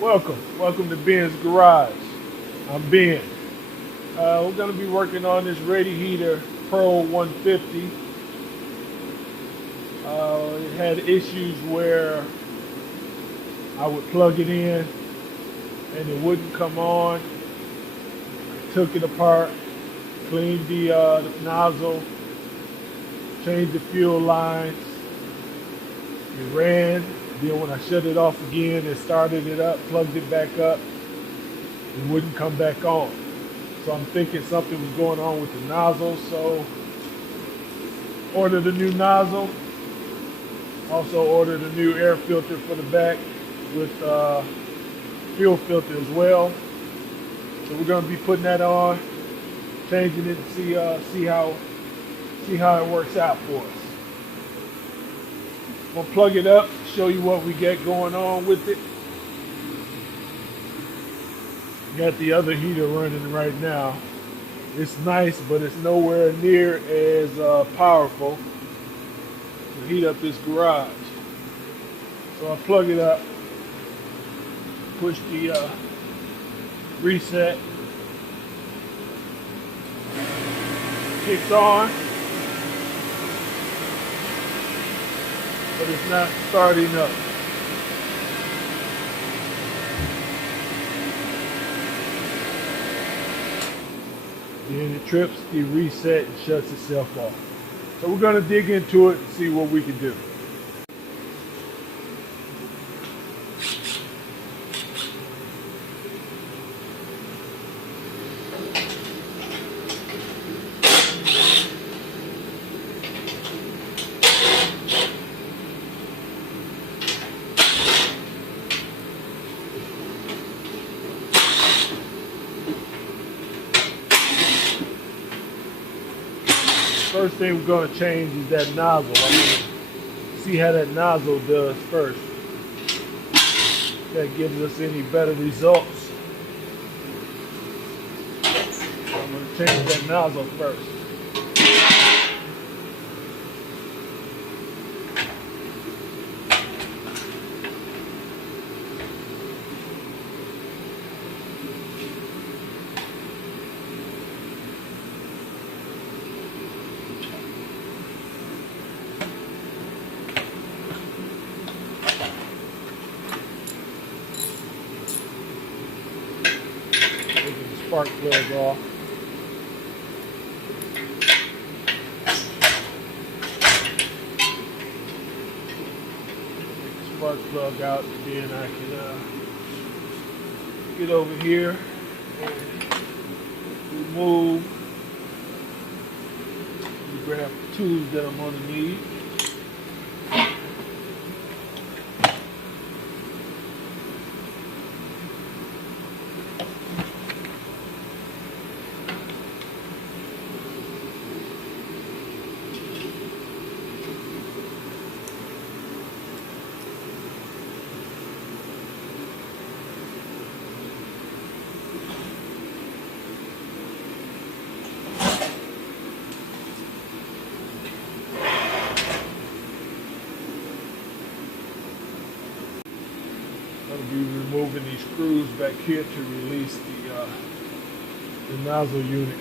Welcome to Ben's Garage. I'm Ben. We're going to be working on this Radiator Pro 150. It had issues where I would plug it in and it wouldn't come on. I took it apart, cleaned the nozzle, changed the fuel lines. It ran. Then when I shut it off again and started it up, plugged it back up, it wouldn't come back on. So I'm thinking something was going on with the nozzle. So ordered a new nozzle. Also ordered a new air filter for the back with fuel filter as well. So we're going to be putting that on, changing it, and see how it works out for us. We'll plug it up, show you what we get going on with it. Got the other heater running right now. It's nice, but it's nowhere near as powerful to heat up this garage. So I plug it up, push the reset, kicks on, but it's not starting up. Then it trips the reset and shuts itself off. So we're going to dig into it and see what we can do. First thing we're going to change is that nozzle. I'm going to see how that nozzle does first. If that gives us any better results. So I'm going to change that nozzle first. Spark plug off. Take the spark plug out, and then I can get over here and remove. Grab the tools that I'm going to need. I'll be removing these screws back here to release the nozzle unit.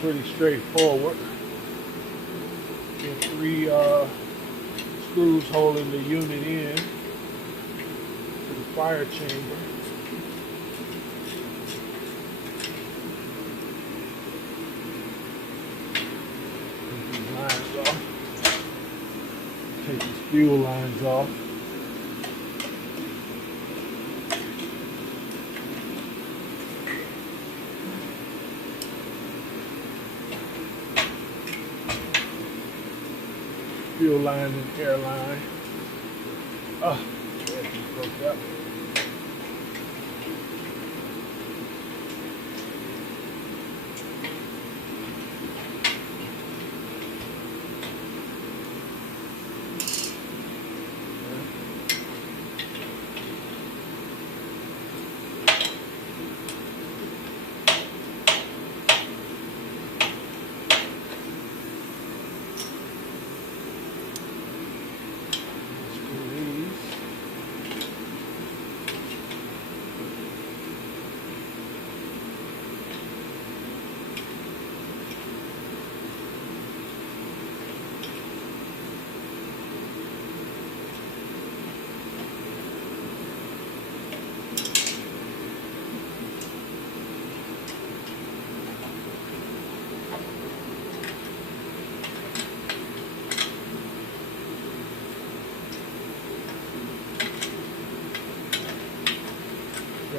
Pretty straightforward. Get three screws holding the unit in to the fire chamber. Take these lines off. Take these fuel lines off. Fuel line and air line. Oh, that just broke up.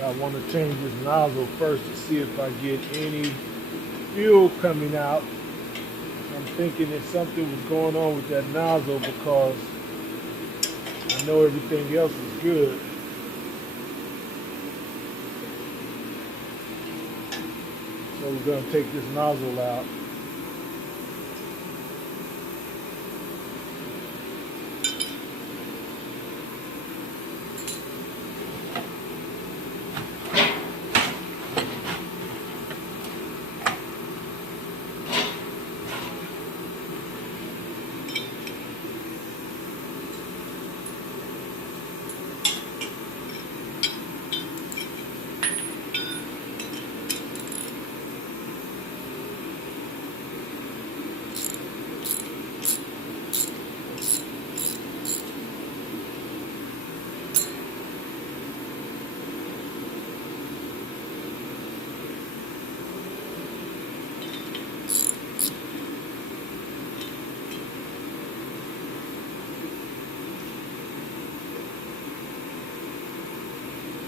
I want to change this nozzle first to see if I get any fuel coming out. I'm thinking that something was going on with that nozzle because I know everything else is good. So we're going to take this nozzle out.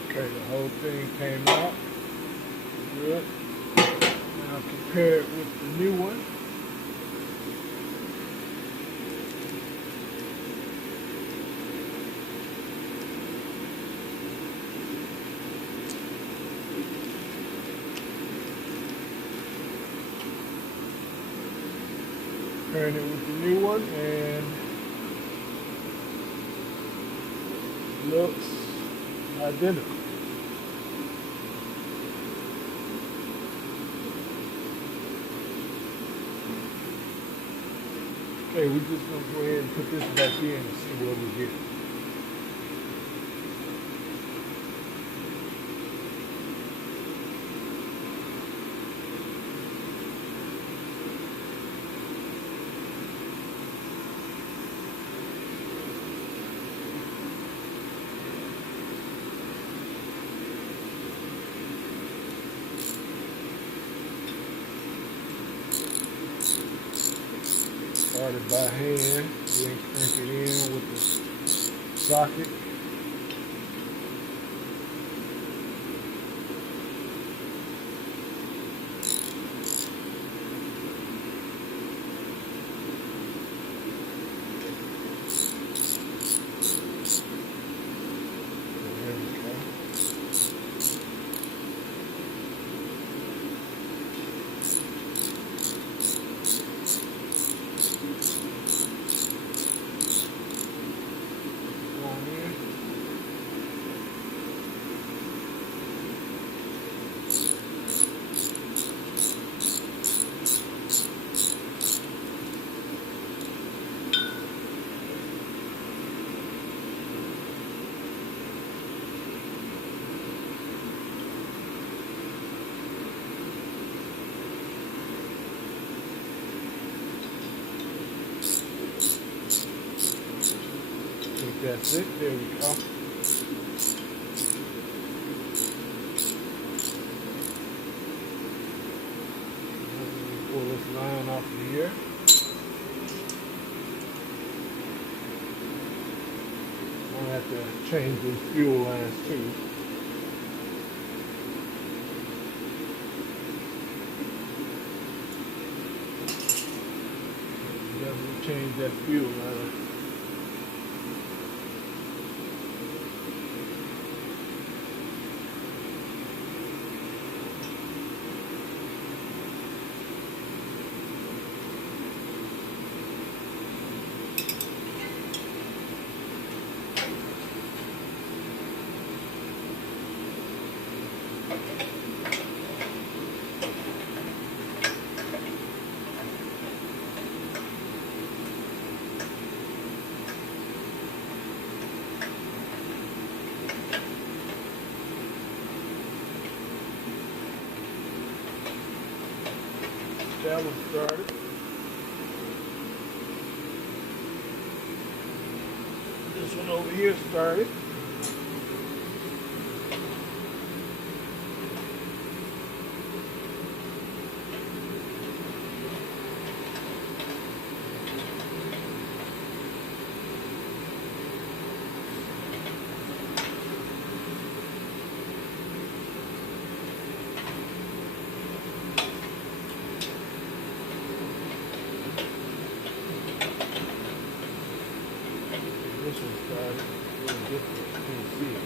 Okay, the whole thing came out. Good. Now compare it with the new one. Comparing it with the new one, and looks identical. Okay, we're just going to go ahead and put this back in and see what we get. Started by hand, then crank it in with the socket. There we go. That's it. There we go. Pull this line off of here. I'll have to change those fuel lines too. Definitely change that fuel line. That one started. This one over here started. a little different. You can see it.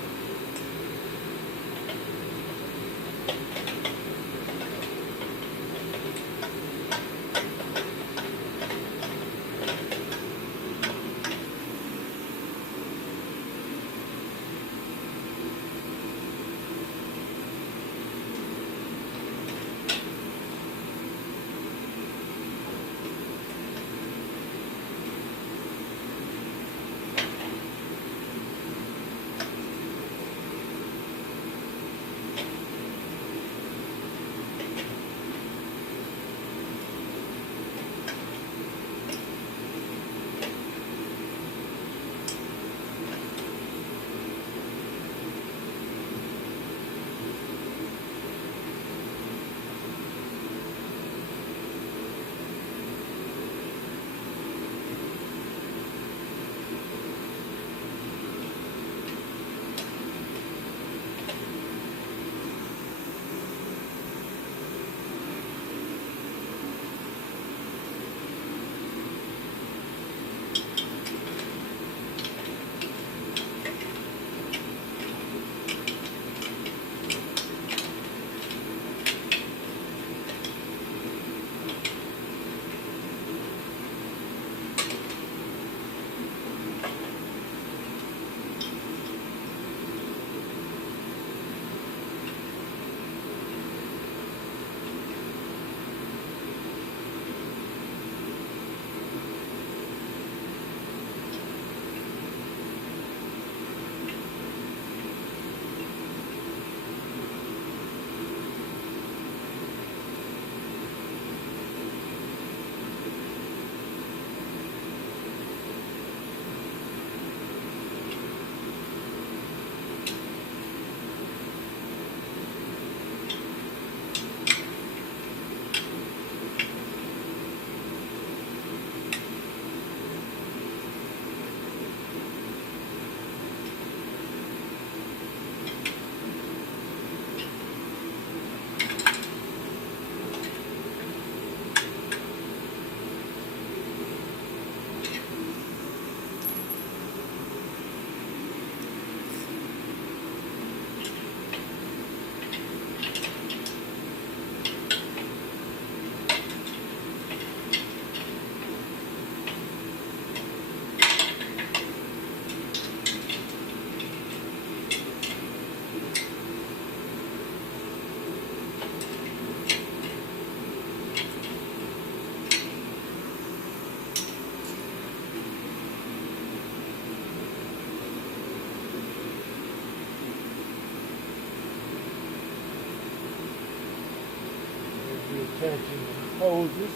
Reattaching the hoses.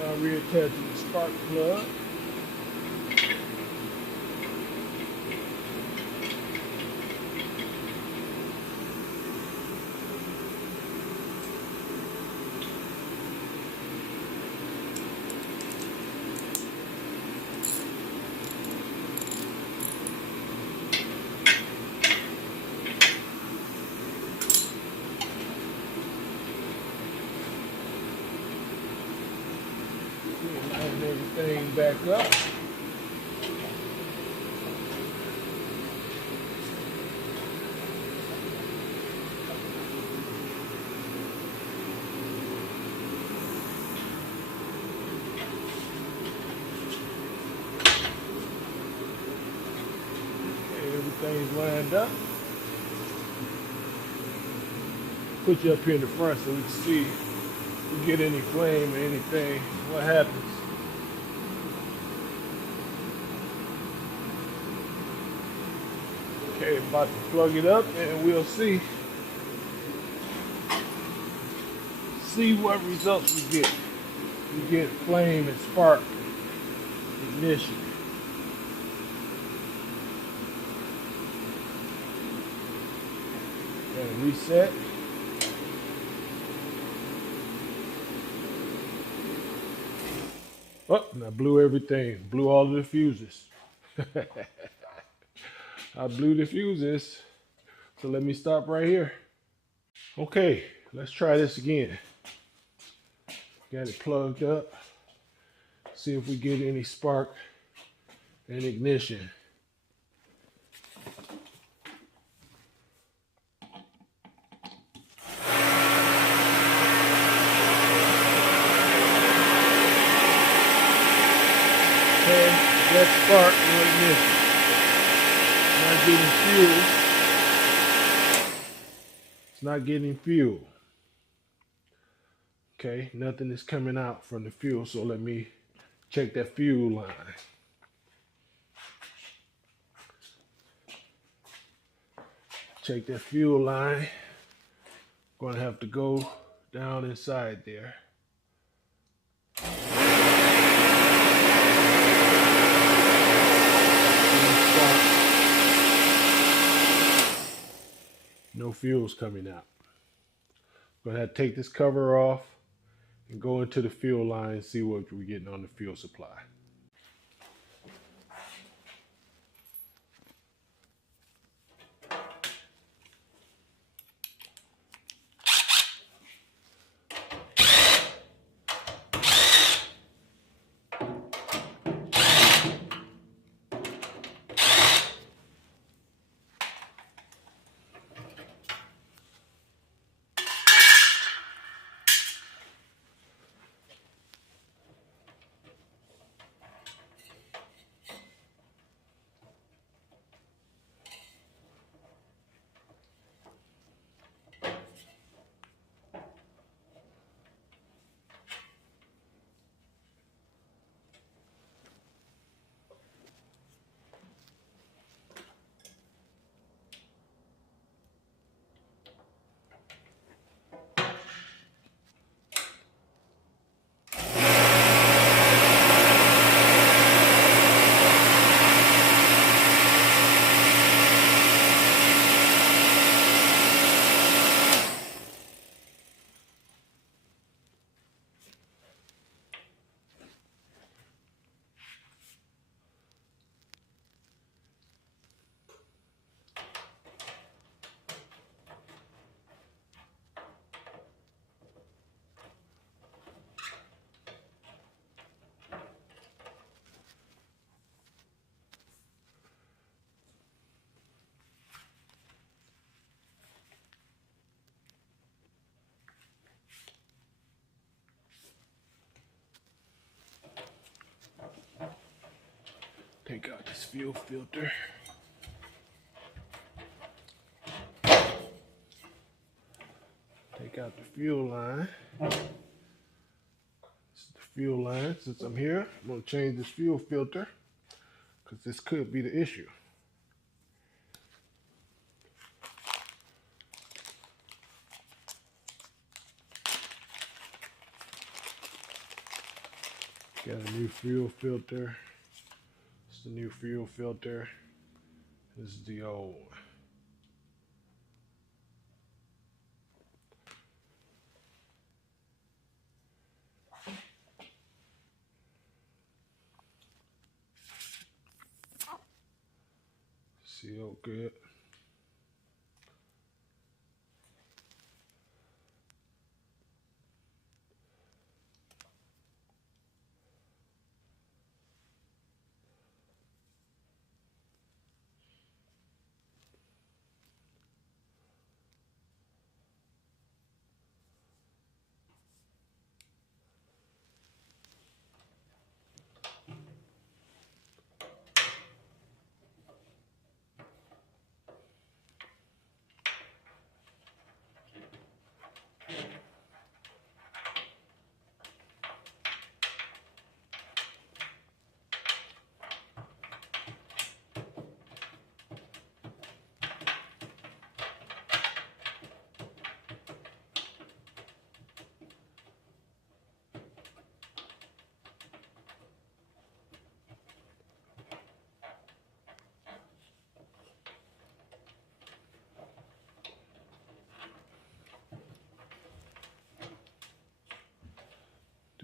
Now reattaching the spark plug. Line everything back up. Okay, everything's lined up. Put you up here in the front so we can see if we get any flame or anything, what happens. Okay, about to plug it up and we'll see what results we get. We get flame and spark ignition. Gotta reset. Oh, and I blew everything. Blew all of the fuses. I blew the fuses. So let me stop right here. Okay, let's try this again. Got it plugged up. See if we get any spark and ignition. Okay, that spark, no ignition. Not getting fuel. It's not getting fuel. Okay, nothing is coming out from the fuel, so let me check that fuel line. Check that fuel line. Gonna have to go down inside there. No fuel's coming out. Gonna have to take this cover off and go into the fuel line and see what we're getting on the fuel supply. Take out this fuel filter. Take out the fuel line. This is the fuel line. Since I'm here, I'm going to change this fuel filter because this could be the issue. Got a new fuel filter. It's the new fuel filter. This is the old one. Seal good.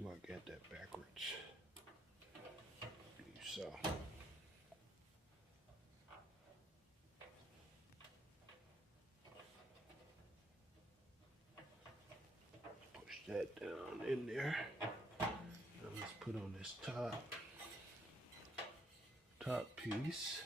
I got that backwards. So. Push that down in there. Now let's put on this top piece.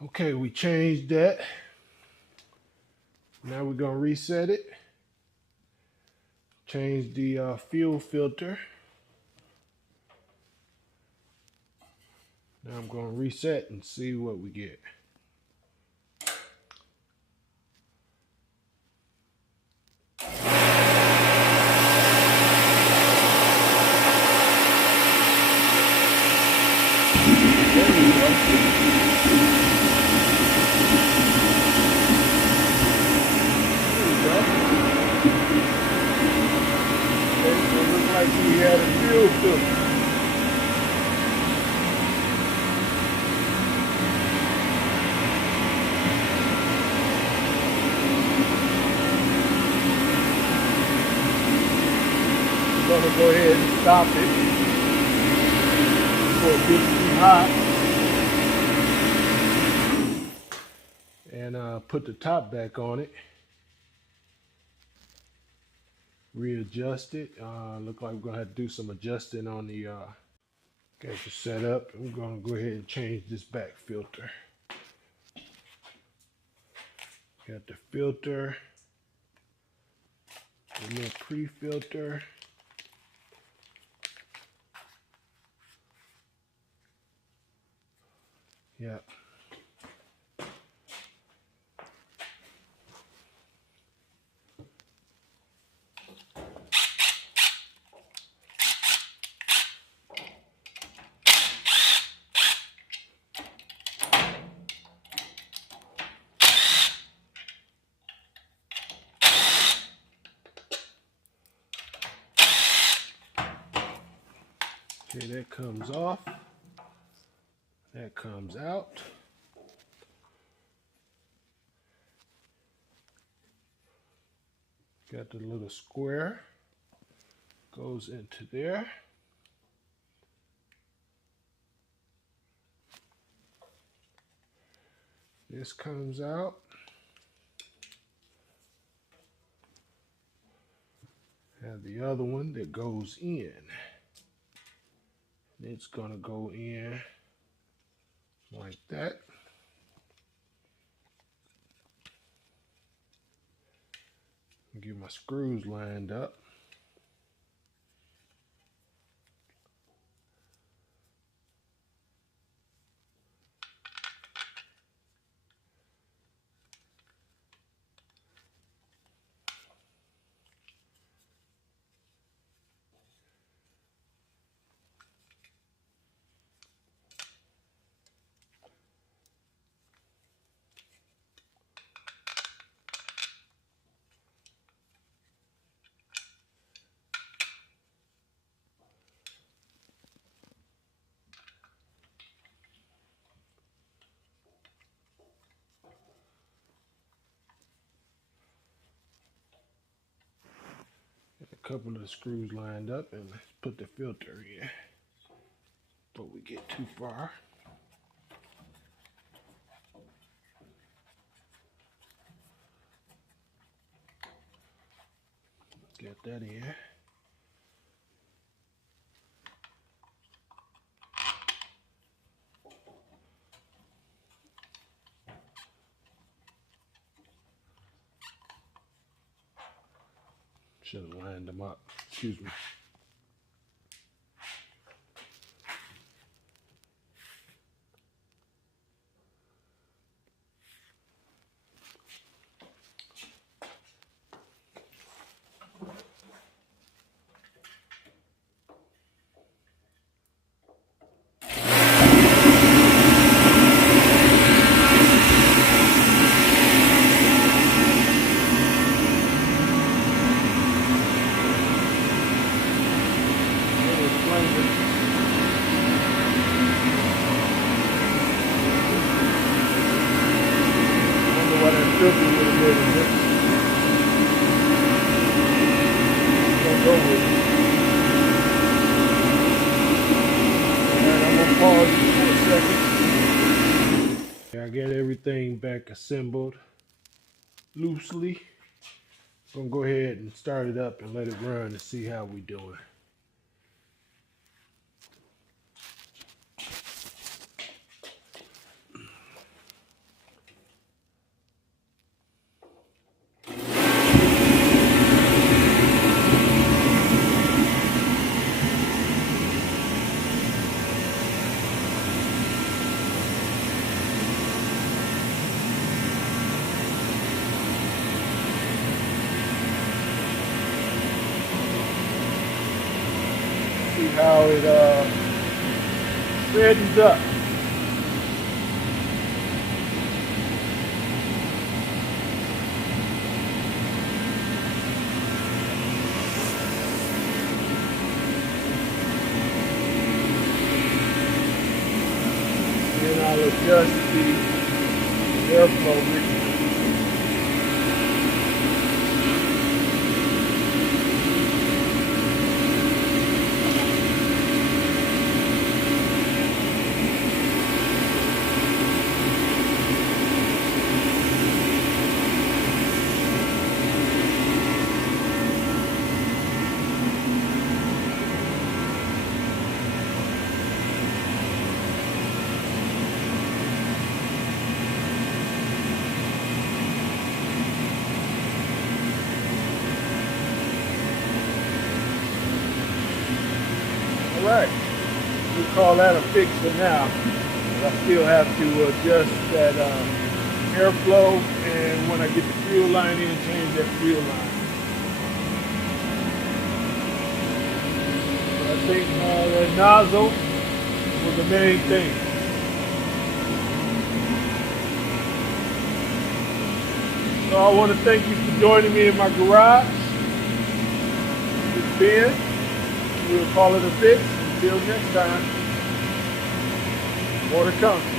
Okay, we changed that. Now we're gonna reset it. Change the fuel filter. Now I'm gonna reset and see what we get. Like we had a fuel filter. I'm gonna go ahead and stop it before it gets too hot, and put the top back on it. Readjust it. Look like we're gonna have to do some adjusting on the got the setup. I'm gonna go ahead and change this back filter. Got the filter, a little pre-filter. Yep. Okay, that comes off. That comes out. Got the little square. Goes into there. This comes out. Have the other one that goes in. It's gonna go in like that. Get my screws lined up. A couple of the screws lined up, and let's put the filter in before we get too far. Get that in. Should have lined them up. Excuse me. I got everything back assembled loosely. I'm gonna go ahead and start it up and let it run and see how we doing. See how it reddens up. Then I'll adjust the airflow with it. Alright, we call that a fix for now. But I still have to adjust that airflow, and when I get the fuel line in, change that fuel line. But I think that nozzle was the main thing. So I want to thank you for joining me in my garage. It's Ben. We'll call it a fix. Until next time, more to come.